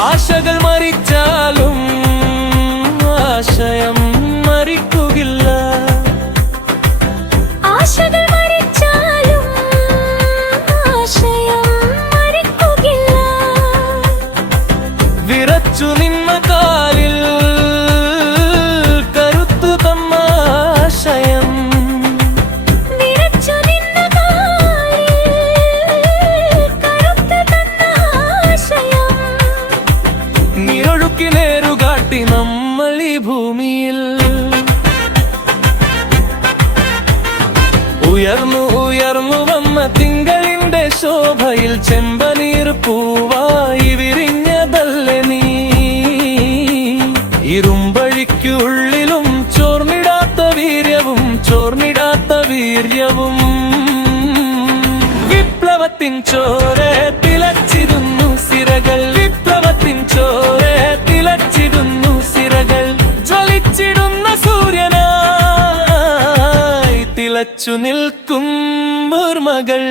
ആശകൾ മരിച്ചാലും ആശയം മരിക്കുകയില്ല. ആശകൾ മരിച്ചാലും ആശയം മരിക്കുകയില്ല. വിറച്ചു നിന്ന കാലിൽ കരുത്തു തന്ന ആശയം. വിറച്ചു നിന്ന കാലിൽ കരുത്തു തന്ന ആശയം. നീരൊഴുക്കി നേരുകാട്ടി നമ്മൾ ഈ ഭൂമിയിൽ ഉയർന്നു ഉയർന്നു വന്ന തിങ്കളിന്റെ ശോഭയിൽ ചെമ്പനീർ പൂവായി വിരിഞ്ഞതല്ലേ നീ. ഇരുമ്പഴിക്കുള്ളിലും ചോർന്നിടാത്ത വീര്യവും വിപ്ലവത്തിൻ ചോരെ തിളച്ചിരുന്നു സിരകൾ. വിപ്ലവത്തിൻ ചോരെ തിളച്ചിടുന്നു സിരകൾ. ജ്വലിച്ചിടുന്ന സൂര്യനായി തിളച്ചു നിൽക്കും ഓർമ്മകൾ.